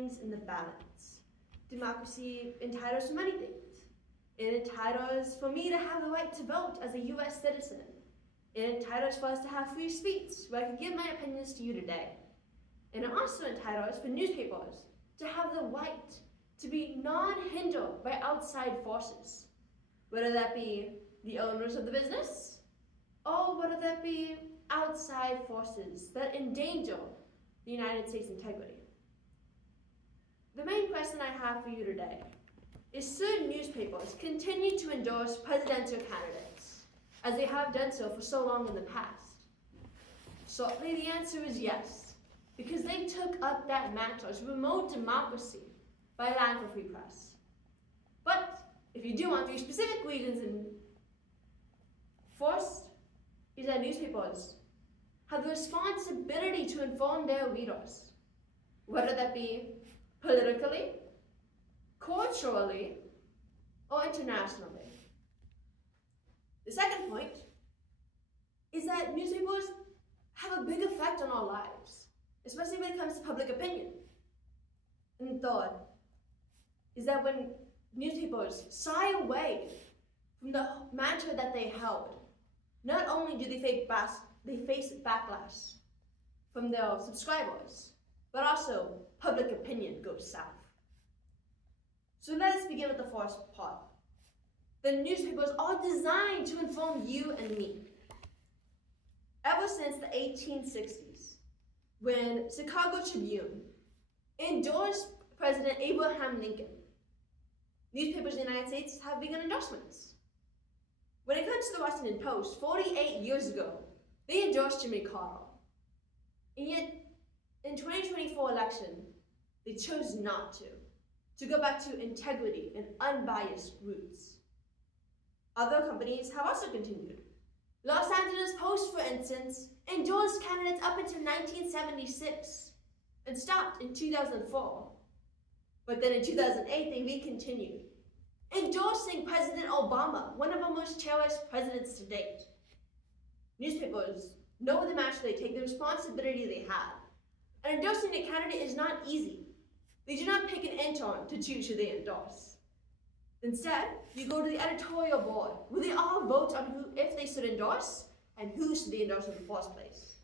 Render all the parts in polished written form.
swings in the balance. Democracy entitles for many things. It entitles for me to have the right to vote as a US citizen. It entitles for us to have free speech, where I can give my opinions to you today. And it also entitles for newspapers to have the right to be non-hindered by outside forces, whether that be the owners of the business, or whether that be outside forces that endanger the United States' integrity. The main question I have for you today is, should newspapers continue to endorse presidential candidates as they have done so for so long in the past? Shortly, the answer is yes, because they took up that mantra to promote democracy by allowing for free press. But if you do want three specific reasons, and first is that newspapers have the responsibility to inform their readers, whether that be politically, culturally, or internationally. The second point is that newspapers have a big effect on our lives, especially when it comes to public opinion. And third is that when newspapers shy away from the mantra that they held, not only do they face backlash from their subscribers, but also public opinion goes south. So let us begin with the first part. The newspapers are designed to inform you and me. Ever since the 1860s, when Chicago Tribune endorsed President Abraham Lincoln, newspapers in the United States have begun endorsements. When it comes to the Washington Post, 48 years ago, they endorsed Jimmy Carter. And yet, in 2024 election, they chose not to go back to integrity and unbiased roots. Other companies have also continued. Los Angeles Post, for instance, endorsed candidates up until 1976 and stopped in 2004. But then in 2008, they recontinued, endorsing President Obama, one of our most cherished presidents to date. Newspapers know the match they take, the responsibility they have. And endorsing a candidate is not easy. They do not pick an intern to choose who they endorse. Instead, you go to the editorial board, where they all vote on who, if they should endorse, and who should they endorse in the first place.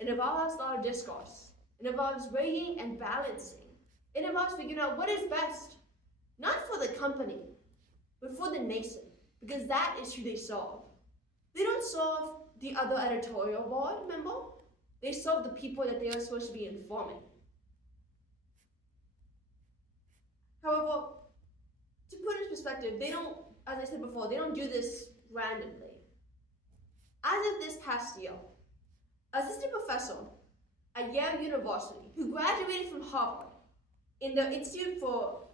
It involves a lot of discourse. It involves weighing and balancing. It involves figuring out what is best, not for the company, but for the nation, because that is who they serve. They don't serve the other editorial board member. They serve the people that they are supposed to be informing. However, to put it in perspective, they don't, as I said before, they don't do this randomly. As of this past year, assistant professor at Yale University, who graduated from Harvard in the Institute for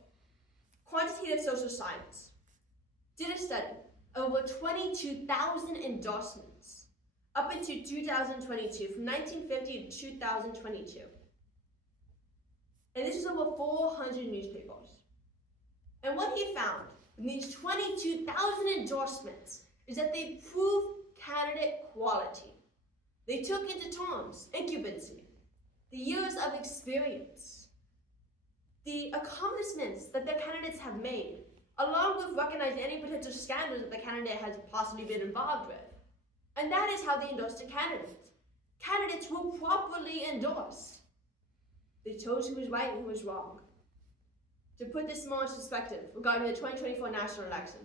Quantitative Social Science, did a study of over 22,000 endorsements up into 2022, from 1950 to 2022. And this is over 400 newspapers. And what he found in these 22,000 endorsements is that they prove candidate quality. They took into terms incumbency, the years of experience, the accomplishments that the candidates have made, along with recognizing any potential scandals that the candidate has possibly been involved with. And that is how they endorsed a candidate. Candidates were properly endorsed. They chose who was right and who was wrong. To put this more in perspective regarding the 2024 national election,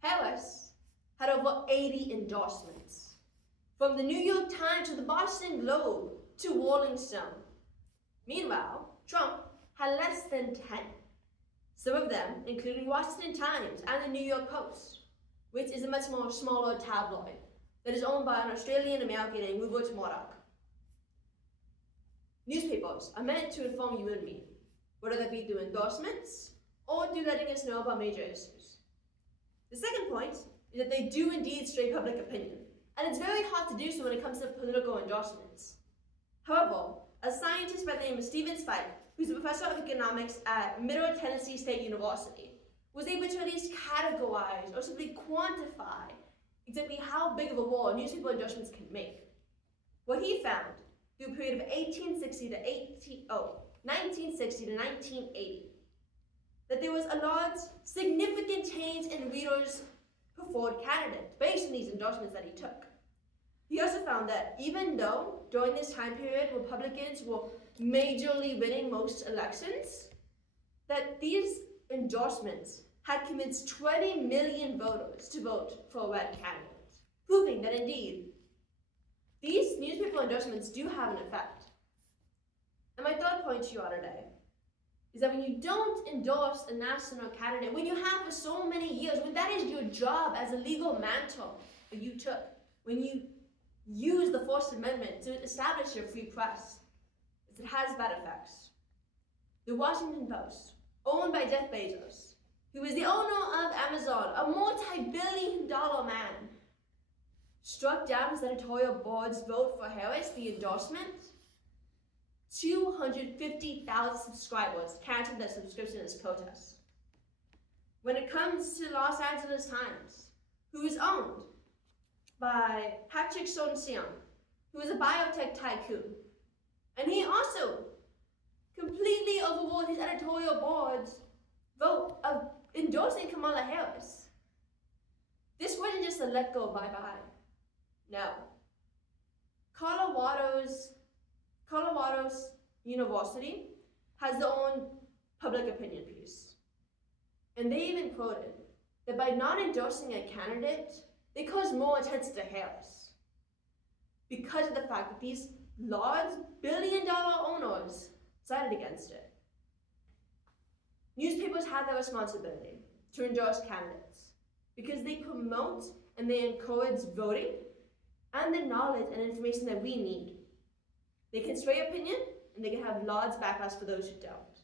Harris had over 80 endorsements, from the New York Times to the Boston Globe to Rolling Stone. Meanwhile, Trump had less than 10. Some of them, including Washington Times and the New York Post, which is a much more smaller tabloid that is owned by an Australian-American named Rupert Murdoch. Newspapers are meant to inform you and me, whether that be through endorsements or through letting us know about major issues. The second point is that they do indeed sway public opinion, and it's very hard to do so when it comes to political endorsements. However, a scientist by the name of Stephen Spike, who's a professor of economics at Middle Tennessee State University, was able to at least categorize or simply quantify exactly how big of a role newspaper endorsements can make. What he found through a period of 1860 to 1960 to 1980, that there was a large, significant change in readers' preferred candidate based on these endorsements that he took. He also found that even though during this time period Republicans were majorly winning most elections, that these endorsements had convinced 20 million voters to vote for a red candidate, proving that indeed these newspaper endorsements do have an effect. And my third point to you all today is that when you don't endorse a national candidate, when you have for so many years, when that is your job as a legal mantle that you took, when you use the First Amendment to establish your free press, it has bad effects. The Washington Post, owned by Jeff Bezos, who is the owner of Amazon, a multi-billion-dollar man, struck down his editorial board's vote for Harris, the endorsement. 250,000 subscribers canceled their subscription as protest. When it comes to Los Angeles Times, who is owned by Patrick Soon-Shiong, who is a biotech tycoon, and he also completely overruled his editorial board's vote of endorsing Kamala Harris. This wasn't just a let go bye-bye. No. Colorado's University has their own public opinion piece. And they even quoted that by not endorsing a candidate, they caused more attention to Harris because of the fact that these large billion-dollar owners sided against it. Newspapers have the responsibility to endorse candidates because they promote and they encourage voting and the knowledge and information that we need. They can sway opinion, and they can have large backlash for those who don't.